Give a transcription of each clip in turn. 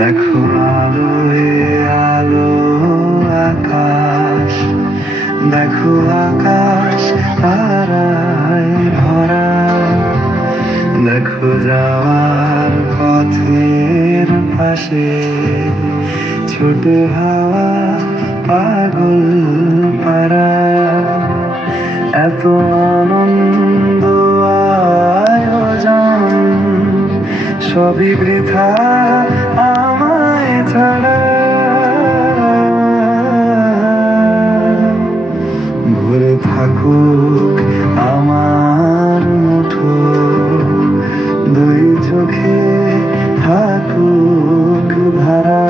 দেখো আলোয় আলো আকাশ, দেখো আকাশ তারায় ভরা, দেখো যাওয়ার পথের পাশে ছোট হাওয়া পাগল পারা। এত আনন্দ আয়োজন সবই বৃথা আমায় ছাড়া। ভরে থাকুক আমার মুঠো, দুই চোখে থাকুক ধারা।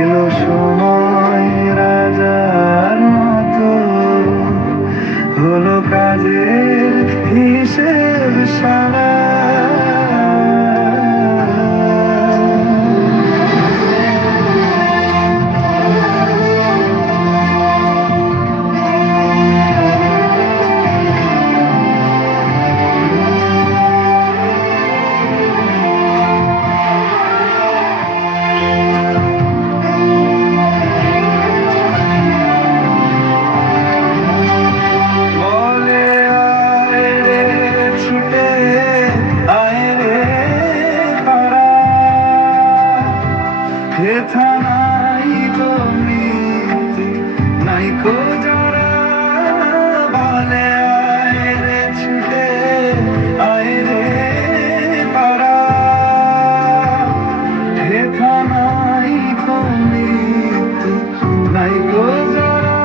এলো সময় রাজার মতো, হলো কাজের হিসেব সারা। হেথা নাই তো মৃত্যু নাই কো জরা, বলে আয় রে ছুটে আয় রে পারা। হেথা নাই তো মৃত্যু নাই কো জরা।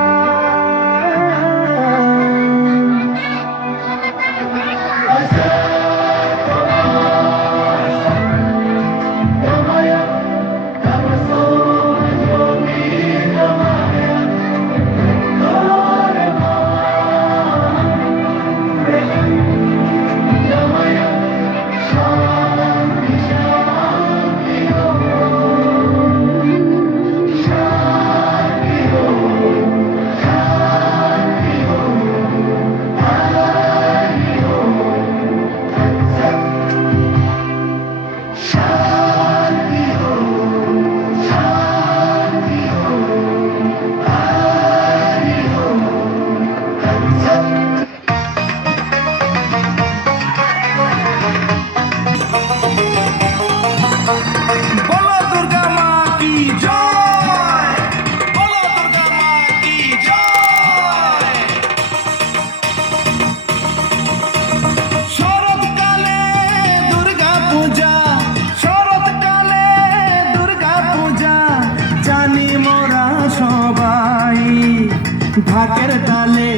ঢাকের তালে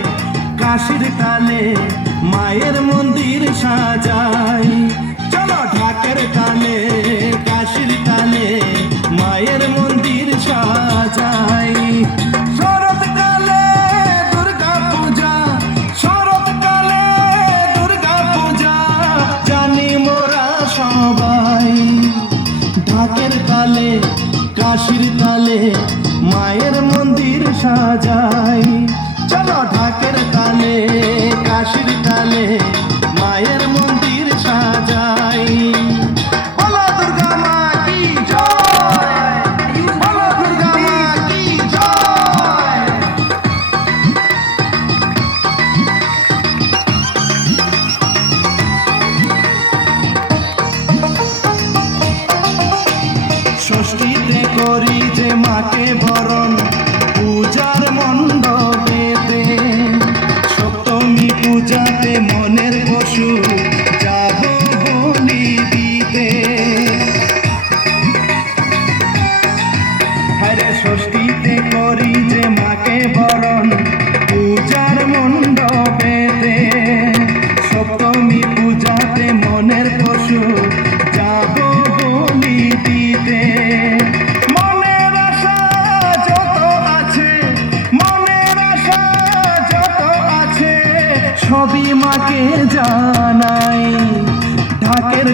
কাশির তালে মায়ের মন্দির সাজাই। চলো ঢাকের তালে কাশির তালে মায়ের মন্দির সাজাই। শরৎকালে দুর্গা পূজা, শরৎকালে দুর্গা পূজা জানি মোরা সবাই। ঢাকের তালে কাশির তালে মায়ের মন্দির সাজাই। চলো ঢাকের তালে কাশির তালে মায়ের মন্দির সাজাই। বলো দুর্গা মা কি জয়, বলো দুর্গা মা কি জয়। ষষ্ঠীতে করি যে মাকে বরণ পূজার মণ্ডপেতে, সপ্তমী পূজাতে মনের পশু যাব বলি দিতে। হরে ষষ্ঠীতে করি যে মাকে বরণ পূজার মণ্ডপেতে, সপ্তমী পূজাতে মনের পশু যাব বলি দিতে। মনের আশা যত আছে, মনের আশা যত আছে সবই মাকে জানাই। ঢাকের